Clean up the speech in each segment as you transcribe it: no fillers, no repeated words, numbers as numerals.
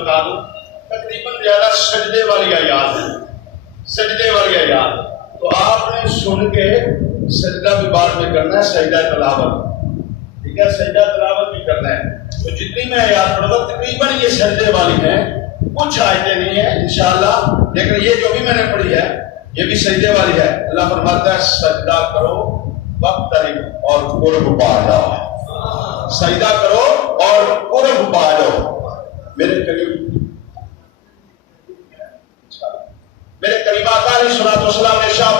بتا دوں تقریباً زیادہ سجدے والی آیات ہیں، سجدے والی آیات، تو آپ نے سن کے سجدہ بھی بعد میں کرنا ہے، سجدہ تلاوت، ٹھیک ہے، سجدہ تلاوت بھی کرنا ہے۔ تو جتنی میں آیات پڑھوں گا تقریباً یہ سجدے والی ہیں، کچھ آیتیں نہیں ہیں انشاءاللہ، لیکن یہ جو بھی میں نے پڑھی ہے یہ بھی سجدے والی ہے۔ اللہ فرماتا ہے سجدہ کرو وقترب اور قرب پا جاؤ، سجدہ کرو اور قرب پا جاؤ، میرے قریب آقا علیہ الصلوۃ والسلام نے ارشاد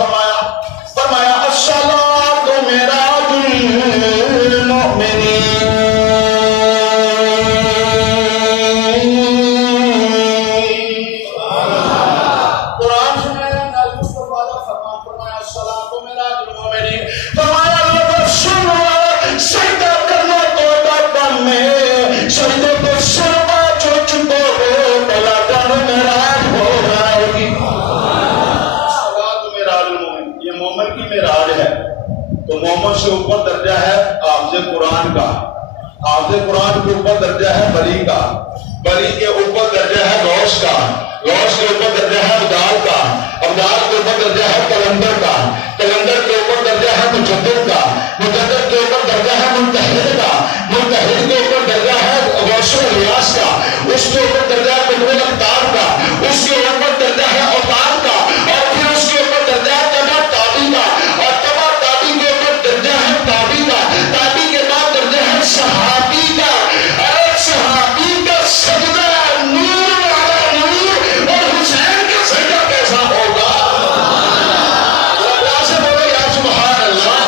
فرمایا الصلاۃ معراج المؤمنین، قرآن سنایا، نبی مصطفیٰ کا فرمان فرمایا الصلاۃ معراج المؤمنین، فرمایا لوگوں سنو سجدہ کرنا تو کم ہے، سجدے کو سرما جو چکو ہو بلا جان معراج ہو جائے گی۔ مومن کی معراج ہے، تو مومن سے اوپر درجہ ہے حافظ قرآن کا، حافظ قرآن کے اوپر درجہ ہے ولی کا، ولی کے اوپر درجہ ہے غوث کا، غوث کے اوپر درجہ ہے ابدال کا، ابدال کے اوپر درجہ ہے کلندر کا، کلندر کے اوپر درجہ ہے مجدد کا، مجدد کے اوپر درجہ ہے منتحر کا، منتحر کے اوپر درجہ ہے غوث الیاس کا، اس کے اوپر درجہ ہے قطب الاقطاب کا، اس کے اوپر درجہ ہے اوتاد کا، اور پھر اس کے اوپر درجہ ہے تبع تابی کا، اور تبع تابی کے اوپر درجہ ہے تابی کا، تابی کے بعد درجہ ہے صحابی کا۔ اے صحابی کا سجدہ نور والا نور، اور حسین کا سجدہ کیسا ہوگا؟ اللہ سے بولو یا سبحان اللہ۔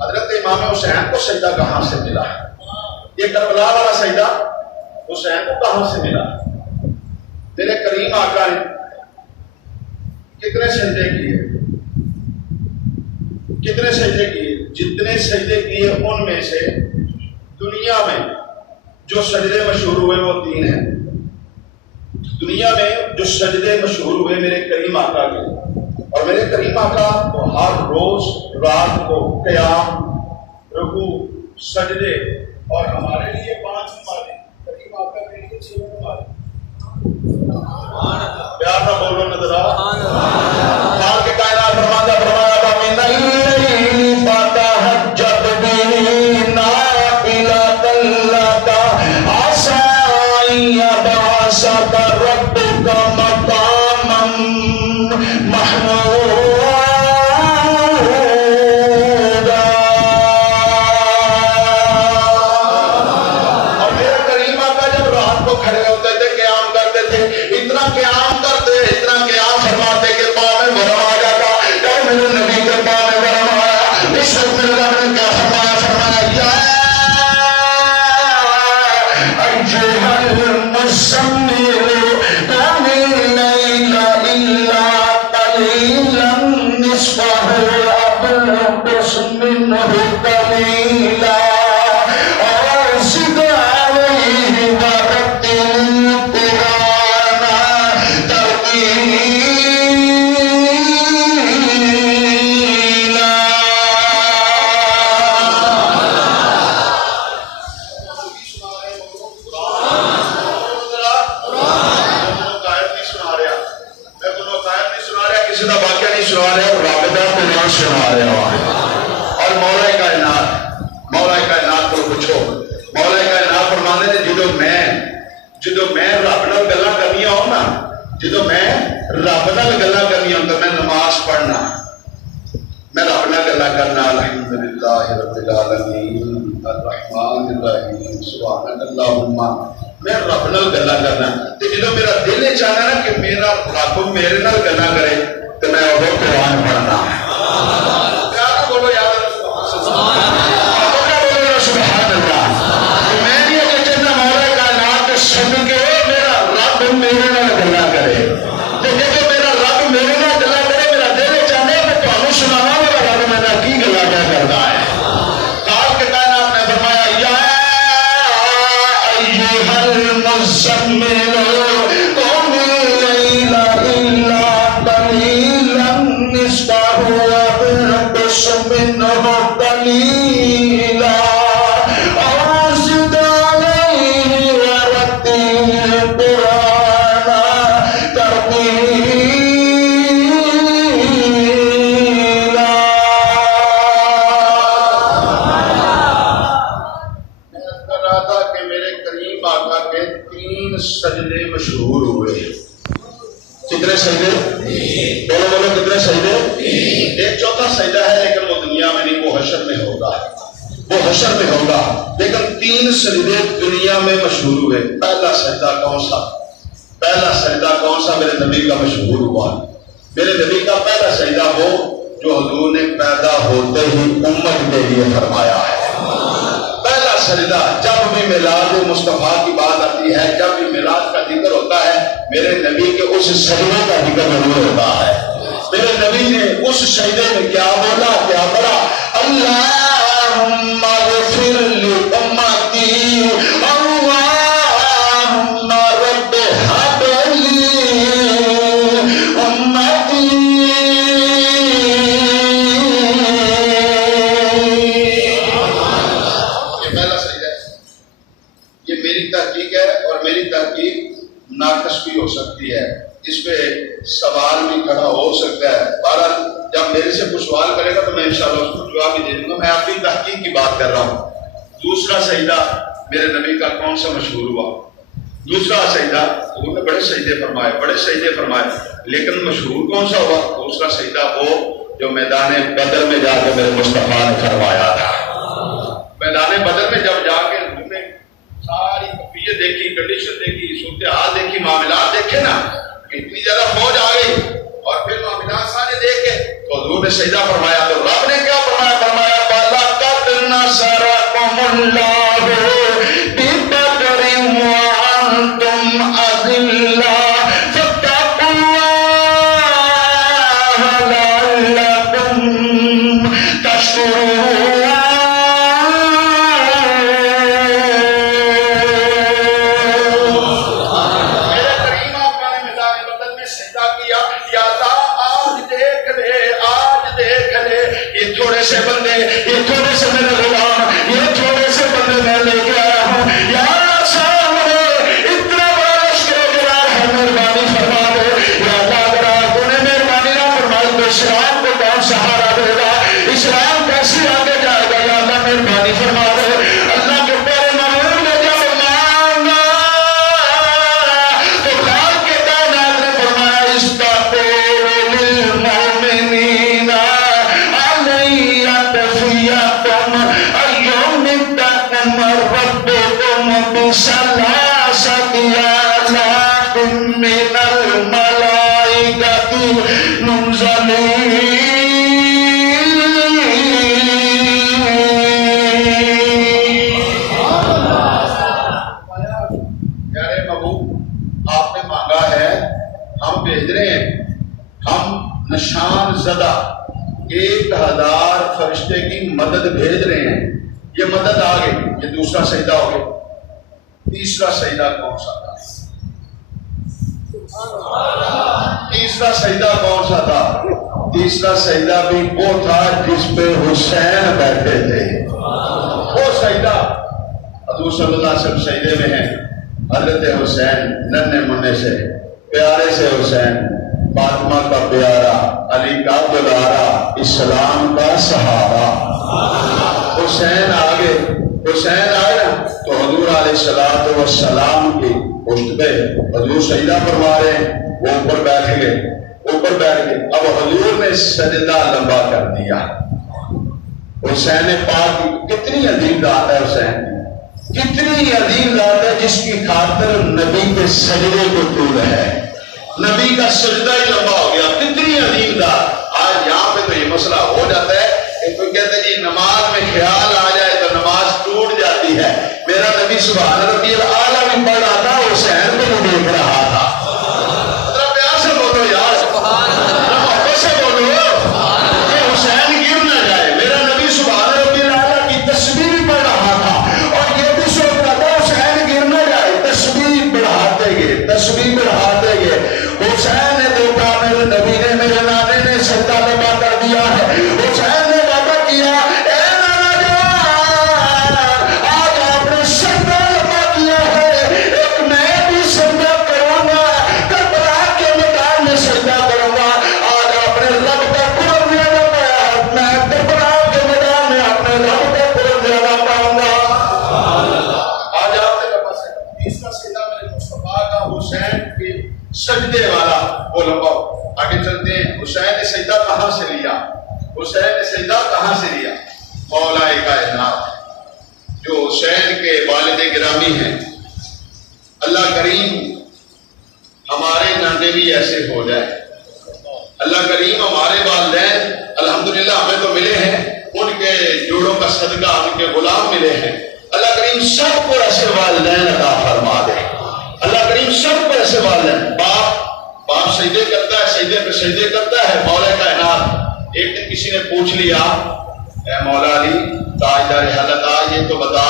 حضرت امام حسین کو سجدہ کہاں سے ملا؟ یہ کربلا والا سجدہ حسین کو کہاں سے ملا؟ میرے کریم آقا نے کتنے سجدے کیے؟ کتنے سجدے کیے؟ جتنے سجدے کیے ان میں سے دنیا میں جو سجدے مشہور ہوئے وہ 3 ہیں۔ دنیا میں جو سجدے مشہور ہوئے میرے کریم آقا کے، اور میرے کریم آقا کو ہر روز رات کو قیام، رکوع، سجدے، اور ہمارے لیے 5 نمازیں، کریم آقا کے لیے 6 نمازیں۔ پیار نہ بولو نہ ذرا، خالق کے کائنات فرمایا وَمِنَ اللَّيْلِ فَتَهَجَّدْ بِهِ نَافِلَةً لَكَ عَسَىٰ أَن يَبْعَثَكَ رَبُّكَ مَقَامًا مَحْمُودًا۔ اور میرے کریم آقا جب رات کو کھڑے ہوتے تھے، قیام کرتے تھے، اتنا قیام کرتے، اتنا قیام فرماتے کہ پاؤں میں ورم آ جاتا۔ جب میرے نبی کے پاؤں میں ورم آیا، اس وقت میرے رب نے کیا فرمایا؟ یا ایھا المزمل قم اللیل الا قلیلا نصفہ او انقص منہ قلیلا اور زد علیہ ورتل القرآن ترتیلا۔ کسی کا واقعہ نہیں سنا رہا، رب کا قرآن سنا رہا ہے۔ اور مولا کائنات کو پوچھو، مولا کائنات فرماندے نے جدو میں رب نال گلاں کرنیاں ہوں نا، جدو میں رب نال گلاں کرنیاں ہوں تو میں نماز پڑھنا، میں رب نال گلاں کرنا الحمدللہ رب العالمین الرحمن الرحیم سبحانک اللہم، میں رب نال گلاں کرنا۔ تے جدو میرا دل چاہنا نا کہ میرا رب میرے نال گلاں کرے تو میں وہ قرآن پڑھنا۔ پیار بولو یاد سبحان اللہ۔ میں نہیں اگر چاہتا مولا کائنات کے سن کے میرا رب میرے نال گلاں کرے، تے جب میرا رب میرے نال گلاں کرے میرا دل چاہنا میں تمہیں سناواں میرا رب میرے نال کی گلاں کرتا ہے۔ خالق کے کائنات نے فرمایا یا ایھا المزمل قم اللیل الا قلیلا نصفہ او انقص منہ قلیلا اور 3 سجدے مشہور ہوئے. کتنے سجدے؟ بولو بولو کتنے سجدے؟ ایک چوتھا سجدہ ہے لیکن وہ دنیا میں نہیں، وہ حشر میں ہوگا، وہ حشر میں ہوگا. لیکن 3 سجدے دنیا میں مشہور ہوئے. پہلا سجدہ کون سا؟ پہلا سجدہ کون سا میرے نبی کا مشہور ہوا؟ میرے نبی کا پہلا سجدہ وہ جو حضور نے پیدا ہوتے ہی امت کے لیے فرمایا ہے. پہلا سجدہ جب بھی میلاد مصطفیٰ کی بات آتی ہے، جب بھی میلاد کا ذکر ہوتا ہے، میرے نبی کے اس سجدے کا ذکر ضرور ہوتا ہے. میرے نبی نے اس سجدے میں کیا بولا، کیا پڑھا؟ اللہم اغفر لأمتی اللہم رب حب لی امتی. یہ پہلا سجدہ ہے. یہ میری تحقیق ہے اور میری تحقیق ناقص بھی ہو سکتی ہے، اس پہ سوال بھی کھڑا ہو سکتا ہے. بہرحال جب میرے سے کوئی سوال کرے گا تو میں انشاءاللہ اس کو جواب بھی دے دوں گا. میں اپنی تحقیق کی بات کر رہا ہوں. دوسرا سجدہ میرے نبی کا کون سا مشہور ہوا؟ دوسرا سجدہ انہوں نے بڑے سجدے فرمائے، بڑے سجدے فرمائے، لیکن مشہور کون سا ہوا؟ دوسرا سجدہ وہ جو میدان بدر میں جا کے میرے مصطفیٰ نے فرمایا تھا. میدان بدر میں جب جا کے انہوں نے ساری کیفیت دیکھی، کنڈیشن دیکھی، صورتحال دیکھی، معاملات دیکھے نا، اتنی زیادہ فوج آ گئی اور پھر معاملات سارے دیکھ کے تو حضور نے سجدہ فرمایا. تو رب نے کیا فرمایا؟ فرمایا وَلَقَدْ نَصَرَكُمُ اللَّهُ بِبَدْرٍ وَأَنْتُمْ أَذِلَّةٌ فَاتَّقُوا اللَّهَ لَعَلَّكُمْ تَشْكُرُونَ. سے بندے، یہ تھوڑے سے میرے غلام، یہ تھوڑے سے بندے میں لے کے آیا ہوں. یا سامنے اتنا بڑا لشکر گرار ہے، مہربانی فرما دو. یا اللہ اگر آپ نے مہربانی نہ فرمائی تو اسلام کو کون سہارا دے گا؟ اسلام کیسے آگے جائے گا؟ یا اللہ مہربانی فرما دو. اللہ کے پیارے معمول نے جب مانگا تو خالق کے کائنات نے فرمایا استغفر للمؤمنین من الملائكة منزلين. پیارے محبوب آپ نے مانگا ہے، ہم بھیج رہے ہیں. ہم نشان زدہ 1000 فرشتے کی مدد بھیج رہے ہیں. یہ مدد آ گئی. یہ دوسرا سجدہ ہو گیا. تیسرا سجدہ کون سا تھا؟ تیسرا سجدہ کون سا تھا؟ تیسرا سجدہ بھی وہ تھا جس پہ حسین بیٹھے تھے. وہ سجدہ حضور صلی اللہ علیہ وسلم سجدے میں ہیں. حضرت حسین ننھے منھے سے، پیارے سے حسین، فاطمہ کا پیارا، علی کا دلارا، اسلام کا سہارا. حسین آگے، حسین آئے نا تو حضور علیہ السلام کی پشت پہ حضور سجدہ فرما رہے ہیں. وہ اوپر بیٹھ گئے، اوپر بیٹھ گئے. اب حضور نے سجدہ لمبا کر دیا. حسین پاک کتنی عظیم ذات ہے، حسین کتنی عظیم ذات ہے جس کی خاطر نبی کے سجدے کو طول ہے. نبی کا سجدہ ہی لمبا ہو گیا. کتنی عظیم ذات. آج یہاں پہ تو یہ مسئلہ ہو جاتا ہے کہ کوئی کہتا ہے جی نماز میں خیال آ جائے تو نماز ٹوٹ جاتی ہے. میرا نبی سبحان ربی الاعلیٰ بھی پڑھ رہا تھا، حسین کو بھی دیکھ رہا تھا. ذرا پیار سے بولو یار، محبت سے بولو کہ حسین گر نہ جائے. میرا نبی سبحان ربی الاعلیٰ کی تسبیح بھی پڑھ رہا تھا اور یہ بھی سوچ رہا تھا حسین گر نہ جائے. تسبیح بڑھاتے گئے، تسبیح بڑھاتے گئے. حسین نے دیکھا میرے نبی نے، میرے نانے نے سجدہ لمبا کر دیا ہے. حسین نے وعدہ کیا، اے نانا جان آج آپ نے سجدہ لمبا کیا ہے، ایک میں بھی مصطفیٰ کا حسین کے سجدے والا وہ لمبا. آگے چلتے ہیں. حسین نے سجدہ کہاں سے لیا؟ حسین نے سجدہ کہاں سے لیا؟ مولا کائنات جو حسین کے والد گرامی ہیں، اللہ کریم ہمارے نانے بھی ایسے ہو جائے. اللہ کریم ہمارے والدین الحمدللہ ہمیں تو ملے ہیں، ان کے جوڑوں کا صدقہ ان کے غلام ملے ہیں. اللہ کریم سب کو ایسے والدین عطا فرما دے. اللہ کریم سب کو ایسے والدین. باپ سجدے کرتا ہے، سجدے پہ سجدے کرتا ہے. مولا کائنات ایک دن کسی نے پوچھ لیا، اے مولا علی تاجدار حضرت یہ تو بتا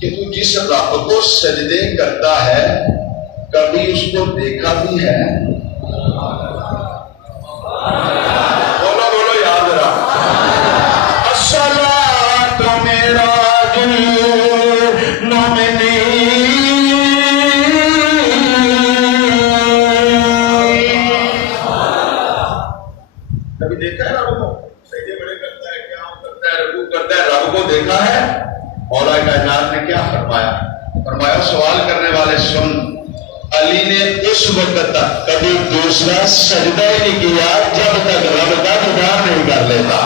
کہ تو جس رب کو سجدے کرتا ہے کبھی اس کو دیکھا بھی ہے؟ بولو بولو یاد رہا. الصلاۃ میرا کبھی دیکھا ہے رب کو؟ سجدے بڑے کرتا ہے، کیا کرتا ہے، رکوع کرتا ہے، رب کو دیکھا ہے؟ مولا کائنات نے کیا فرمایا؟ فرمایا سوال کرنے والے سن، علی نے اس وقت تک کبھی دوسرا سجدہ ہی نہیں کیا جب تک رب کا دیدار نہیں کر لیتا.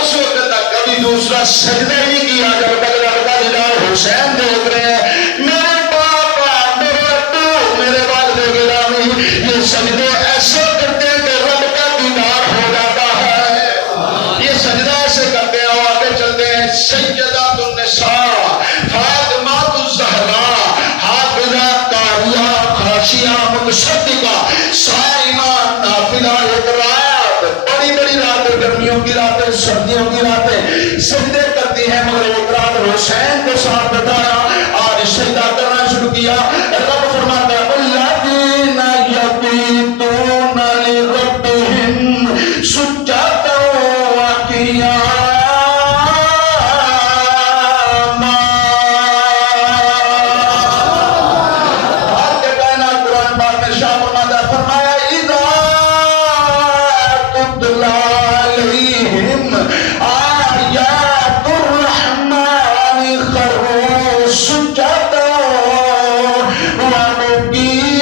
اس وقت تک کبھی دوسرا سجدہ ہی نہیں کیا جب تک رب کا دیدار. حسین دیکھ رہے ہیں میرے پاپا، میرے ابو، میرے والد گرامی یہ سجدے ایسے کرتے ہیں کہ رب کا دیدار ہو جاتا ہے. یہ سجدہ ایسے کرتے ہیں. آگے چلتے ہیں. سیدۃ النساء فاطمہ الزہرا حافظہ قاریہ خاشعہ متصدقہ صائمہ نافلہ. ایک رات بڑی بڑی راتیں، گرمیوں کی راتیں، سردیوں کی راتیں سجدے کرتی ہیں، مگر ایک رات حسین کے ساتھ بتایا آج سجدہ کرنا شروع کیا. رب فرماتا ہے الذین یبیتون لربہم سجدا وقیاما. آپ کے کائنات قرآن پاک میں شاہ فرمایا اذا تتلی علیہم آیات الرحمن خروا سجدا وبکیا.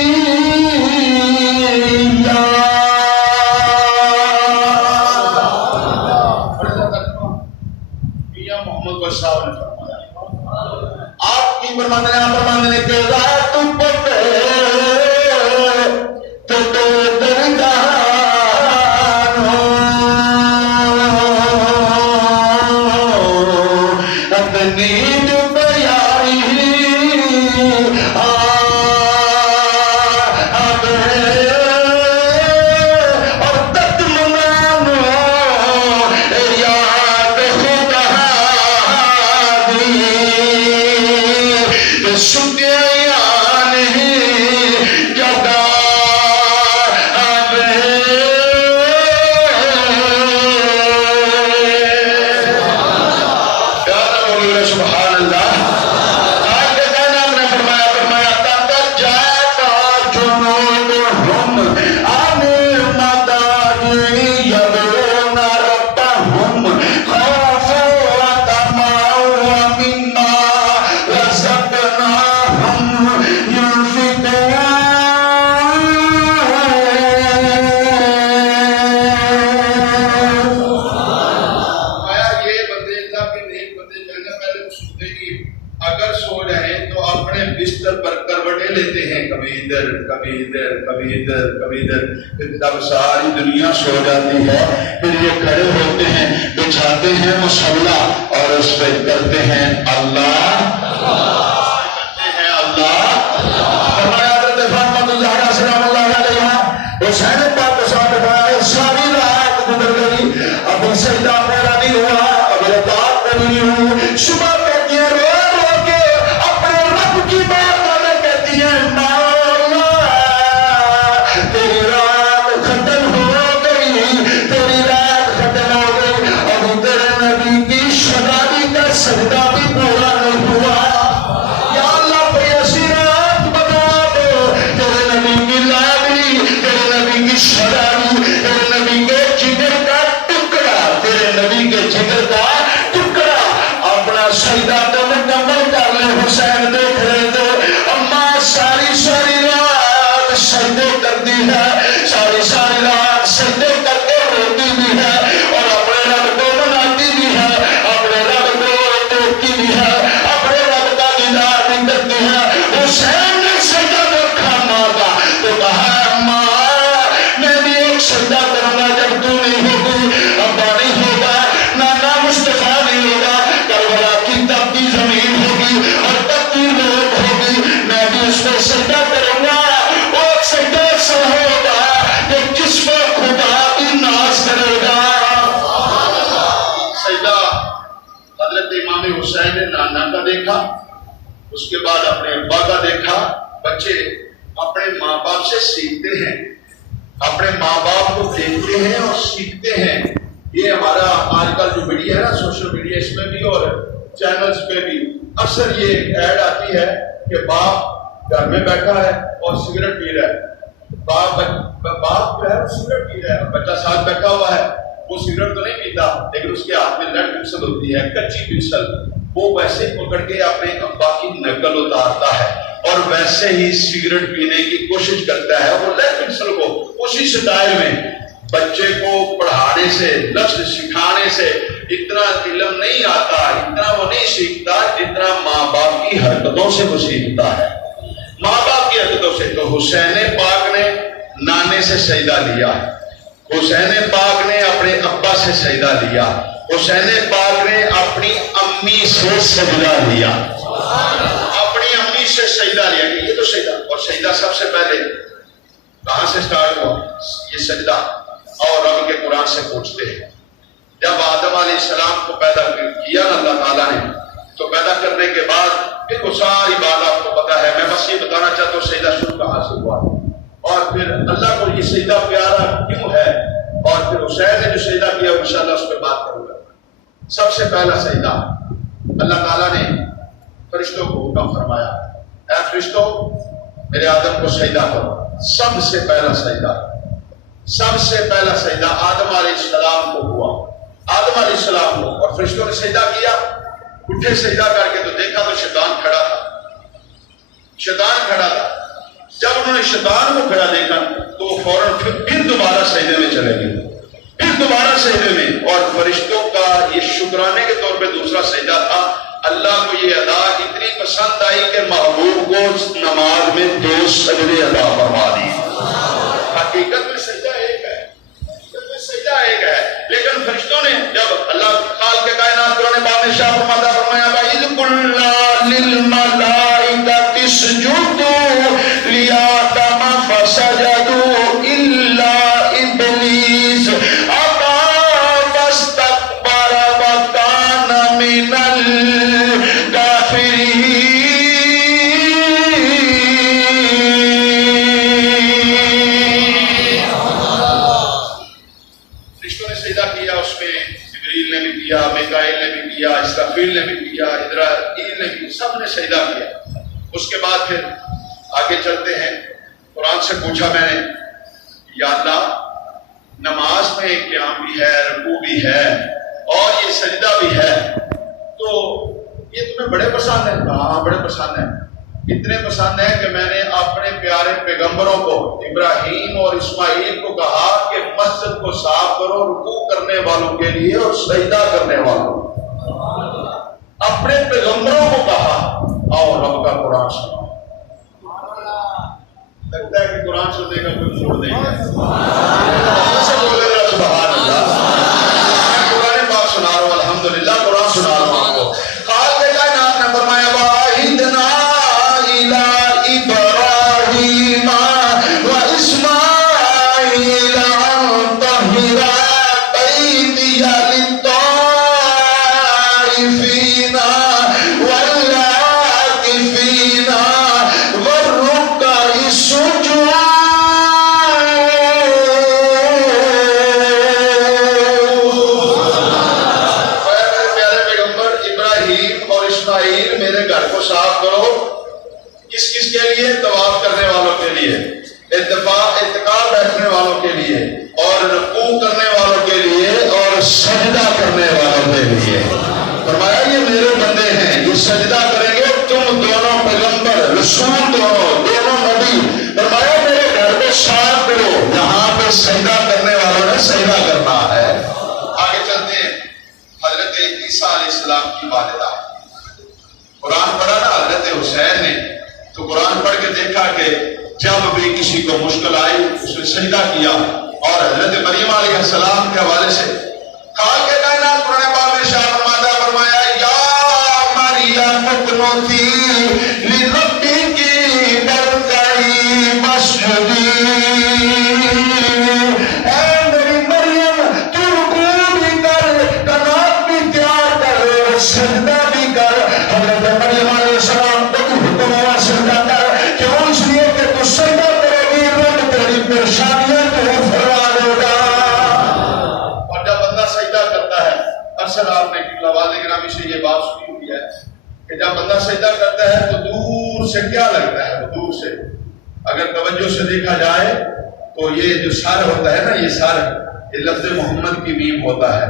محمد کو صاحب نے فرمایا آپ کی فرمانے کے رات پتے تو دردانو اپنی جو بیاری اور تک منانو یاد خدا سجیان جدا سبحان اللہ. آج کے کائنات نے فرمایا تتجافى جنوبهم عن المضاجع يدعون ربهم خوفا وطمعا ومما رزقناهم ينفقون. یہ بندے اللہ کے نیک بندے جو ہے نا پہلے سنتے ہی اگر سو رہے تو اپنے بستر پر کروٹیں لیتے ہیں، کبھی ادھر کبھی ادھر کبھی ادھر کبھی ادھر. پھر جب ساری دنیا سو جاتی ہے پھر یہ کھڑے ہوتے ہیں، بچھاتے ہیں مصلا اور اس پہ کرتے ہیں اللہ کرتے ہیں اللہ. فرمایا حضرت فاطمہ الزہرا سلام اللہ علیہا حسین پاک کے ساتھ فرمایا ساری رات گزر گئی، ابھی سجدہ میرا نہیں ہوا، ابھی رکعت نہیں ہوئی. صبح کہتی ہے رو رو کے اپنے رب کی بات کرنے کہتی ہے مولا تیری رات ختم ہو گئی، تیری رات ختم ہو گئی، ابھی تیرے نبی کی شادی کا سجدہ بھی پورا نہیں ہوا. یا اللہ کوئی ایسی رات بتا دو تیرے نبی کی لاڈلی، تیرے نبی کی ساری ساری رات سجدے کرتی ہے، ساری ساری رات سجدے کر کے روتی بھی ہے اور اپنے رب کو مناتی بھی ہے، اپنے رب کو دیکھتی بھی ہے، اپنے رب کا دیدار بھی کرتی ہے۔ حسین نے سجدہ دیکھا ماں کا تو کہا ماں میں بھی ایک سجدہ کروں گا جب تو نہیں ہوگی، ابا نہیں ہوگا، نانا مصطفیٰ نہیں ہوگا، کربلا کی تپتی زمین ہوگی اور تپتی روح ہوگی، میں بھی اس پہ سجدہ کروں گا۔ وہ سجدہ ایسا ہوگا کہ جس پہ خدا بھی ناز کرے گا۔ سجدہ حضرت امام حسین نے نانا کا دیکھا، اس کے بعد اپنے ابا کا دیکھا۔ بچے اپنے ماں باپ سے سیکھتے ہیں، اپنے ماں باپ کو دیکھتے ہیں اور سیکھتے ہیں۔ یہ ہمارا آج کل جو میڈیا ہے نا، سوشل میڈیا، اس میں بھی اور چینلز پہ بھی اکثر یہ ایڈ آتی ہے کہ باپ گھر میں بیٹھا ہے اور سگریٹ پی رہا ہے، باپ جو ہے سگریٹ پی رہا ہے، بچہ ساتھ بیٹھا ہوا ہے، وہ سگریٹ تو نہیں پیتا لیکن اس کے ہاتھ میں لیڈ پنسل ہوتی ہے، کچی پنسل، وہ ویسے پکڑ کے اپنے ابا کی نقل اتارتا ہے اور ویسے ہی سگریٹ پینے کی کوشش کرتا ہے۔ وہ لیڈ پنسل کو اسی سٹائل میں بچے کو پڑھانے سے، لفظ سکھانے سے اتنا علم نہیں آتا، اتنا وہ نہیں سیکھتا جتنا ماں باپ کی حرکتوں سے وہ سیکھتا ہے، ماں باپ کی حرکتوں سے۔ تو حسین پاک نے نانے سے سجدہ لیا، حسین پاک نے اپنے ابا سے سجدہ لیا، حسین پاک نے اپنی امی سے سجدہ لیا، اپنی امی سے سجدہ لیا۔ یہ تو سجدہ، اور سجدہ سب سے پہلے کہاں سے سٹارٹ ہوا؟ یہ سجدہ اور رب کے قرآن سے پوچھتے ہیں۔ جب آدم علیہ السلام کو پیدا کیا اللہ تعالیٰ نے، تو پیدا کرنے کے بعد پھر وہ ساری بات آپ کو پتا ہے، میں بس یہ بتانا چاہتا ہوں سجدہ شروع کہاں سے ہوا اور پھر اللہ کو یہ سجدہ پیارا کیوں ہے، اور پھر حسین نے جو سجدہ کیا انشاءاللہ اس پہ بات کروں گا۔ سب سے پہلا سجدہ اللہ تعالیٰ نے فرشتوں کو حکم فرمایا، اے فرشتوں میرے آدم کو سجدہ کرو۔ سب سے پہلا سجدہ، سب سے پہلا سجدہ آدم علیہ السلام کو ہوا، آدم علیہ السلام کو، اور فرشتوں نے سجدہ کیا۔ اٹھے سجدہ کر کے تو دیکھا تو شیطان کھڑا تھا، شیطان کھڑا تھا۔ جب انہوں نے شیطان کو کھڑا دیکھا تو وہ فوراً پھر دوبارہ سجدے میں چلے گئے، پھر دوبارہ سجدے میں، اور فرشتوں کا یہ شکرانے کے طور پہ دوسرا سجدہ تھا۔ اللہ کو یہ ادا اتنی پسند آئی کہ محبوب کو نماز میں 2 سجدے ادا فرما دی۔ حقیقت میں سجدہ ایک ہے، سجدہ ایک ہے، لیکن فرشتوں نے جب اللہ خالق کے کائنات قرآن پاک میں شاہ فرمایا وَإِذْ قُلْنَا لِلْمَلَائِكَةِ اسْجُدُوا لِآدَمَ فَسَجَدُوا إِلَّا إِبْلِيسَ أَبَىٰ وَاسْتَكْبَرَ وَكَانَ مِنَ اسرافیل نے بھی کیا، اسرائیل نے بھی، سب نے سجدہ کیا۔ اس کے بعد پھر آگے چلتے ہیں، قرآن سے پوچھا میں نے یا اللہ نماز میں قیام بھی ہے، رکوع بھی ہے اور یہ سجدہ بھی ہے، تو یہ تمہیں بڑے پسند ہے؟ ہاں بڑے پسند ہیں، اتنے پسند ہیں کہ میں نے اپنے پیارے پیغمبروں کو ابراہیم اور اسماعیل کو کہا کہ مسجد کو صاف کرو رکوع کرنے والوں کے لیے اور سجدہ کرنے والوں، اپنے پیغمبروں کو کہا آؤ رب کا قرآن سنو۔ لگتا ہے کہ قرآن سننے کا کوئی چھوڑ نہیں ہے، سبحان اللہ، میں قرآن پاک سنا رہا ہوں، الحمدللہ قرآن سنا رہا ہوں آپ کو۔ خالق کائنات نے فرمایا وَعَهِدْنَا إِلَىٰ إِبْرَاهِيمَ وَإِسْمَاعِيلَ أَن طَهِّرَا بَيْتِيَ لِلطَّائِفِينَ وَالْعَاكِفِينَ وَالرُّكَّعِ السُّجُودِ۔ میرے گھر کو صاف کرو، کس کس کے لیے؟ طواف کرنے والوں کے لیے، اعتکاف بیٹھنے والوں کے لیے، اور رکوع کرنے والوں کے لیے، اور سجدہ کرنے والوں کے لیے۔ فرمایا یہ میرے بندے ہیں، یہ سجدہ کریں گے، تم دونوں پیغمبر رسول دونوں حضرت عیسیٰ علیہ السلام کی والدہ ہے. قرآن پڑھا نا حضرت حسین نے، تو قرآن پڑھ کے دیکھا کہ جب بھی کسی کو مشکل آئی اس نے سجدہ کیا، اور حضرت مریم علیہ السلام کے حوالے سے خالق کائنات قرآن پاک میں ارشاد فرمایا یا مریم اقنتی لربک وارکعی واسجدی، اے میری مریم تو رکوع بھی کر، قنات بھی تیار کر، سجدہ بھی کر. حضرت مریم علیہ السلام کو حکم ہوا سجدہ کر، کیوں؟ اس لیے کہ تو سجدہ کرے گی رب تیری پریشانیاں دور فرما دے گا. اور جب بندہ سجدہ کرتا ہے، اکثر آپ نے والد گرامی سے یہ بات سنی ہوئی ہے کہ جب بندہ سجدہ کرتا ہے تو دور سے کیا لگتا ہے؟ وہ دور سے اگر توجہ سے دیکھا جائے تو یہ جو سر ہوتا ہے نا، یہ سر، یہ لفظ محمد کی میم ہوتا ہے،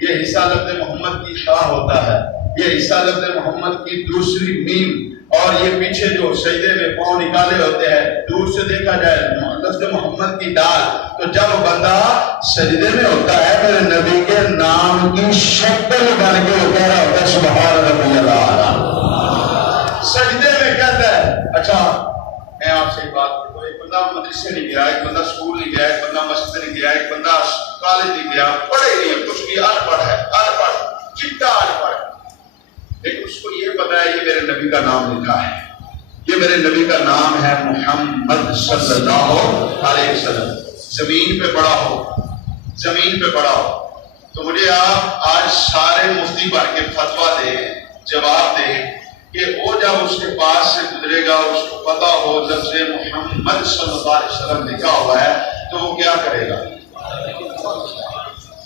یہ حصہ لفظ محمد کی خا ہوتا ہے، یہ حصہ لفظ محمد کی دوسری میم، اور یہ پیچھے جو سجدے میں پاؤں نکالے ہوتے ہیں، دور سے دیکھا جائے لفظ محمد کی دال. تو جب بندہ سجدے میں ہوتا ہے میرے نبی کے نام کی شکل بن کے کہہ رہا ہوتا ہے سبحان ربی الاعلی. سجدے میں کہتا ہے. اچھا میں آپ سے ایک بات کرتا ہوں، ایک بندہ مدرسے نہیں گیا، ایک بندہ اسکول نہیں گیا، ایک بندہ مسجد نہیں گیا، ایک بندہ کالج نہیں گیا، پڑھے نہیں ہے کچھ بھی، ان پڑھ ہے، ان پڑھ، چٹا ان پڑھ، لیکن اس کو یہ پتا ہے یہ میرے نبی کا نام لکھا ہے، یہ میرے نبی کا نام ہے محمد صلی اللہ علیہ وسلم. زمین پہ پڑا ہو، زمین پہ پڑا ہو، تو مجھے آپ آج سارے مفتی بن کے فتویٰ دیں، جواب دیں کہ وہ جب اس کے پاس سے گزرے گا، اس کو پتا ہو لفظ محمد صلی اللہ علیہ وسلم لکھا ہوا ہے، تو وہ کیا کرے گا؟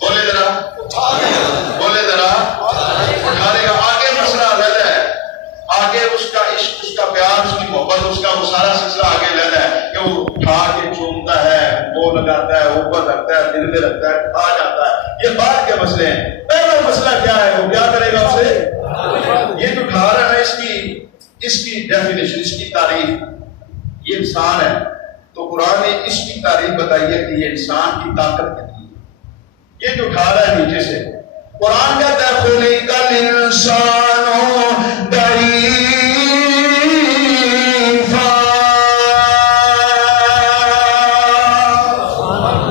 بولے ذرا، بولے ذرا، اٹھارے گا. آگے مسئلہ الگ ہے، آگے اس کا عشق، اس کا پیار، اس کی محبت، اس کا وہ سارا سلسلہ آگے الگ ہے کہ وہ اٹھا کے چومتا ہے، وہ لگاتا ہے، اوپر رکھتا ہے، دل میں رکھتا ہے، کھا جاتا ہے. یہ بات کے مسئلے ہیں. پہلا مسئلہ کیا ہے؟ وہ کیا کرے گا اسے؟ یہ جو کھا رہا ہے اس کی ڈیفینیشن، اس کی تعریف، یہ انسان ہے. تو قرآن نے اس کی تعریف بتائی ہے کہ یہ انسان کی طاقت کتنی ہے. یہ جو کھا رہا ہے نیچے سے، قرآن کہتا ہے خلق الانسان ضعیفا،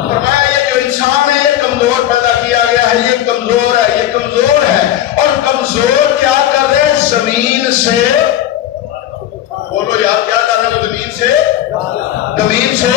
فرمایا یہ جو انسان ہے یہ کمزور پیدا کیا گیا ہے، یہ کمزور ہے، یہ کمزور ہے. اور کمزور کیا کر رہے ہیں؟ زمین سے، بولو یار کیا کر رہے ہیں؟ زمین سے، زمین سے،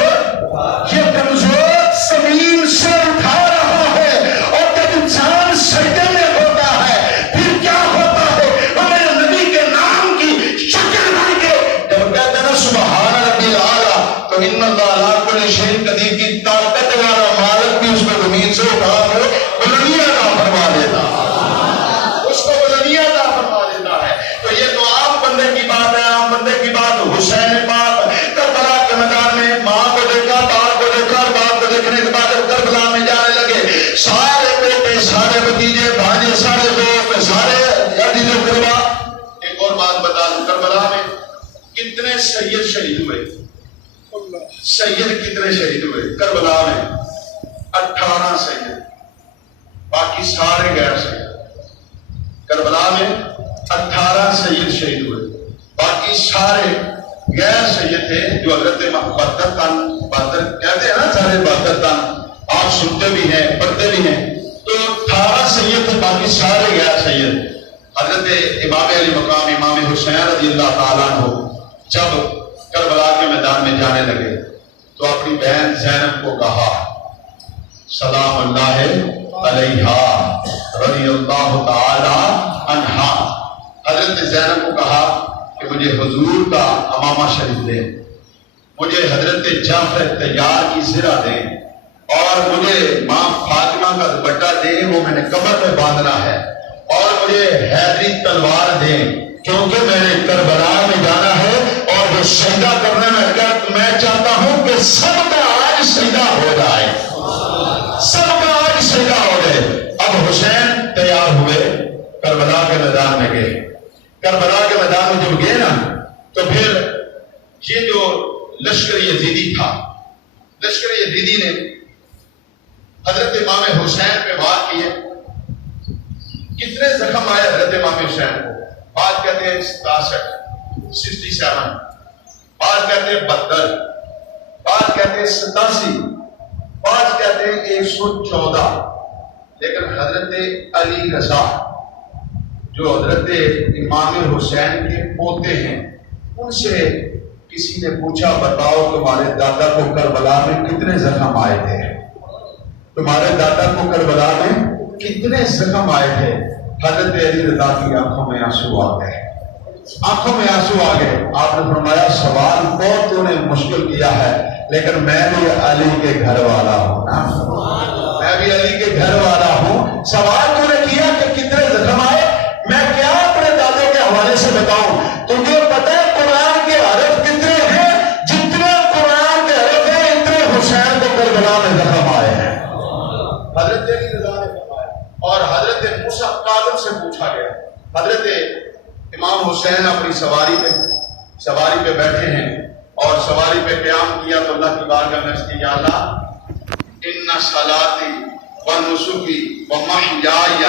یہ کمزور زمین سے اٹھا رہا ہے. اور جب انسان سجدے میں ہوتا ہے پھر کیا ہوتا ہے؟ وہ میرے نبی کے نام کی شکل بن کے جب کہتے ہیں سبحان ربی الاعلی، تو ان اللہ علی کل شیء قدیر کی طاقت والا مالک بھی اس کو زمین سے اٹھا کر بلندیاں عطا فرما دیتا ہے، اس کو بلندیاں عطا فرما دیتا ہے. تو یہ تو عام بندے کی بات ہے، عام بندے کی بات. حسین پاک کربلا کے میدان میں ماں کو دیکھا، باپ کو دیکھا، باپ کو دیکھنے کے بعد جب کربلا میں جانے لگے، سارے بیٹے، سارے بھتیجے، بھانجے، سارے دوست، سارے عزیز و قربا. ایک اور بات بتا دوں، کربلا میں کتنے سید شہید ہوئے؟ سید کتنے شہید ہوئے کربلا میں؟ 18 سید، باقی سارے غیر سید. کربلا میں 18 سید شہید ہوئے، باقی سارے غیر سید تھے جو حضرت بہتر تن، بہتر کہتے ہیں نا، سارے بہتر تن آپ سنتے بھی ہیں، پڑھتے بھی ہیں. تو 18 سید تھے، باقی سارے غیر سید. حضرت امام علی مقام امام حسین رضی اللہ تعالیٰ عنہ جب کربلا کے میدان میں جانے لگے تو اپنی بہن زینب کو کہا سلام اللہ علیہا رضی اللہ تعالی عنہا. حضرت زینب کو کہا کہ مجھے حضور کا امامہ شریف دیں، مجھے حضرت جعفر طیار کی زرہ دیں، اور مجھے ماں فاطمہ کا دوپٹہ دیں، وہ میں نے قبر میں باندھنا ہے، اور مجھے حیدری تلوار دیں کیونکہ میں نے کربلا میں جانا ہے. اور جو سجدہ کرنے میں چاہتا ہوں کہ سب کا آج سجدہ ہو جائے، سب کا آج سجدہ ہو جائے. اب حسین تیار ہوئے، کربلا کے میدان میں گئے. کربلا کے میدان میں جب گئے نا تو پھر یہ جو لشکر یزیدی تھا، لشکر یزیدی نے حضرت امام حسین پہ وار کیے کتنے زخم آئے حضرت امام حسین کو؟ بعض کہتے ہیں 67، بعض کہتے ہیں 72، بعض کہتے ہیں 87، بعض کہتے ہیں 114، لیکن حضرت علی رضا جو حضرت امام حسین کے پوتے ہیں، ان سے کسی نے پوچھا بتاؤ تمہارے دادا کو کربلا میں کتنے زخم آئے تھے؟ تمہارے دادا کو کربلا میں کتنے زخم آئے تھے؟ حضرت علی رضا کی آنکھوں میں آنسو آ گئے، آنکھوں میں آنسو آ گئے۔ آپ نے فرمایا سوال بہت تو نے مشکل کیا ہے، لیکن میں بھی علی کے گھر والا ہوں نا، میں بھی علی کے گھر والا ہوں۔ سوال تو نے کیا کہ کتنے زخم آئے، میں کیا اپنے دادے کے حوالے سے بتاؤں؟ تجھے پتہ ہے قرآن کے حرف کتنے ہیں؟ جتنے قرآن کے حرف ہیں اتنے حسین کو کربلا میں زخم آئے ہیں۔ حضرت علی رضا نے فرمایا، اور حضرت موسیٰ کاظم سے پوچھا گیا، حضرت امام حسین اپنی سواری پہ بیٹھے ہیں اور سواری پہ قیام کیا تو اللہ کی بارگاہ میں اس کی یا اللہ ان صلاتی و نسکی و محیای و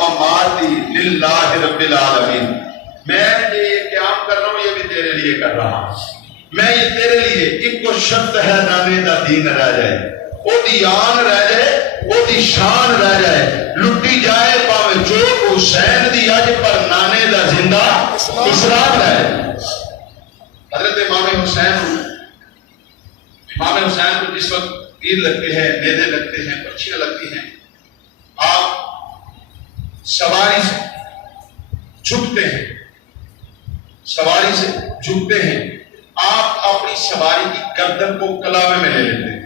مماتی للہ رب العالمین، میں یہ قیام کر رہا ہوں، یہ بھی تیرے لیے کر رہا ہوں، میں یہ تیرے لیے ایک کو شرط ہے نانے دا دین رہ جائے، او دی آن رہ جائے، او دی شان رہ جائے، لٹی جائے پاوے جو حسین دی اج پر نانے دا زندہ اسلام رہ جائے۔ حضرت امام حسین کو جس وقت تیر لگتے ہیں، نیزے لگتے ہیں، پرچیاں لگتی ہیں، آپ سواری سے جھکتے ہیں، آپ اپنی سواری کی گردن کو کلاوے میں لے لیتے ہیں،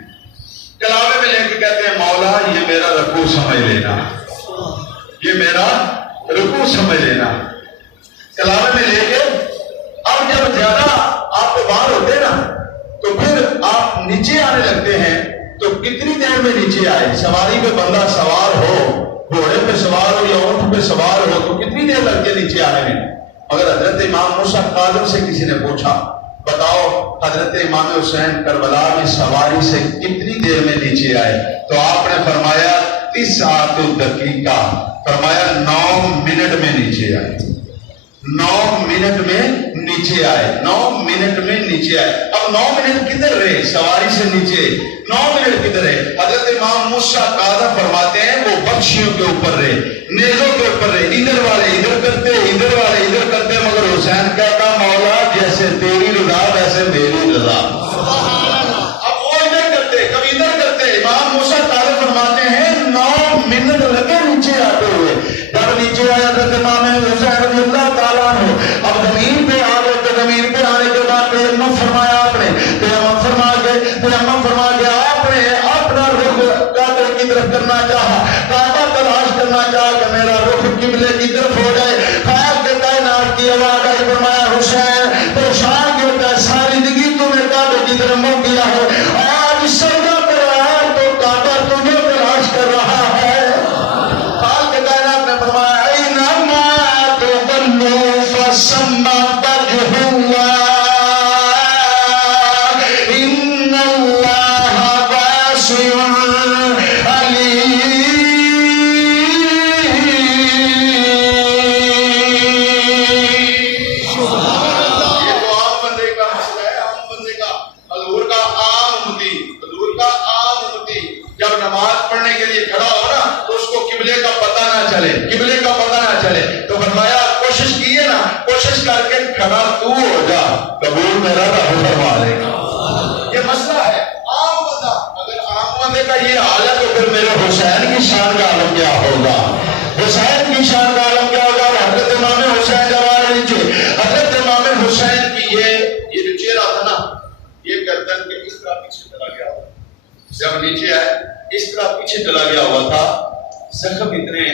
کلاوے میں لے کے کہتے ہیں مولا یہ میرا رکوع سمجھ لینا، یہ میرا رکوع سمجھ لینا۔ کلاوے میں لے کے اب جب زیادہ آپ کو باہر ہوتے ہیں نا تو پھر آپ نیچے آنے لگتے ہیں، تو کتنی دیر میں نیچے آئے؟ سواری پہ بندہ سوار ہو، گھوڑے پہ سوار ہو یا اونٹ پہ سوار ہو تو کتنی دیر لگتی ہے نیچے آنے میں؟ اگر حضرت امام موسیٰ کاظم سے کسی نے پوچھا بتاؤ حضرت امام حسین کربلا میں سواری سے کتنی دیر میں نیچے آئے، تو آپ نے فرمایا 9 دقیقہ، فرمایا 9 منٹ میں نیچے آئے، 9 منٹ میں نیچے آئے، 9 منٹ میں نیچے آئے۔ اب 9 منٹ کدھر رہے سواری سے نیچے؟ 9 منٹ کدھر رہے؟ حضرت امام موسیٰ کاظم فرماتے ہیں وہ بخشیوں کے اوپر رہے، نیزوں کے اوپر رہے، ادھر والے ادھر کرتے، ادھر والے ادھر کرتے، مگر حسین کہتا مولا جیسے تیری رضا ویسے میری رضا۔ اب وہ ادھر کرتے کبھی ادھر کرتے، امام موسیٰ کاظم فرماتے ہیں 9 منٹ لگے نیچے آتے ہوئے۔ جب نیچے آیا حضرت امام حسین رضی اللہ تعالیٰ عنہ اب زمین پہ آ گئے، تو زمین پہ آنے کے بعد تیمم فرمایا آپ نے، تیمم فرما کے آپ نے اپنا رخ کعبہ کی طرف کرنا چاہا، کعبہ تلاش کرنا چاہا کہ میرا رخ قبلے کی طرف ہو جائے۔ خیال کے کائنات کی آواز آئی، فرمایا حسین پریشان کیوں ہوتا ہے؟ ساری زندگی تم نے کعبے کی طرف منہ کیا ہے، آج سجدہ پر آیا تو کعبہ تجھے تلاش کر رہا ہے۔ خیال کے کائنات نے فرمایا اینما تولوا فثم وجہ اللہ ان اللہ واسع علیم۔ یہ تو عام بندے کا مسئلہ ہے، عام بندے کا، حضور کا عام امتی جب نماز پڑھنے کے لیے کھڑا ہو نا تو اس کو قبلے کا پتہ نہ چلے، تو فرمایا کوشش کیے نا، کوشش کر کے کھڑا تو ہو جا، قبول میرا رب فرما لے گا۔ یہ مسئلہ ہے عام بندہ، اگر عام بندے کا یہ حال ہے تو پھر میرے حسین کی شان کا عالم کیا ہوگا؟ حسین کی شان کا عالم کیا ہوگا؟ حضرت امام حسین جب آ رہے نیچے، حضرت امام حسین کی یہ جو چہرہ تھا نا، یہ گردن کے اس طرح پیچھے چلا گیا ہوا، جب نیچے آئے اس طرح پیچھے چلا گیا ہوا تھا، زخم اتنے،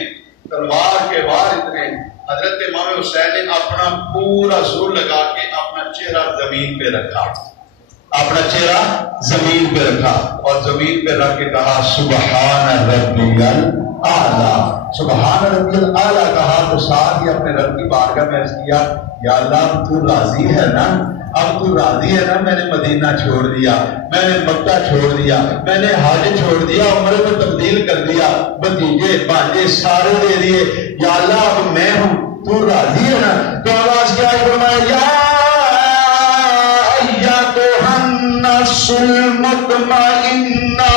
تلوار کے وار اتنے۔ حضرت امام حسین نے اپنا پورا زور لگا کے اپنا چہرہ زمین پہ رکھا، اور زمین پہ رکھ کے کہا سبحان ربی الاعلیٰ، سبحان ربی الاعلیٰ کہا تو ساتھ ہی اپنے رب کی بارگاہ میں عرض کیا یا اللہ تو راضی ہے نا؟ اب تو راضی ہے نا؟ میں نے مدینہ چھوڑ دیا، میں نے مکہ چھوڑ دیا، میں نے حج چھوڑ دیا، عمرے کو تبدیل کر دیا، بھتیجے بھانجے سارے دے دیے، یا اللہ اب میں ہوں، تو راضی ہے نا؟ تو آواز کیا ہے؟ فرمایا یا ایتھا النفس المطمئنہ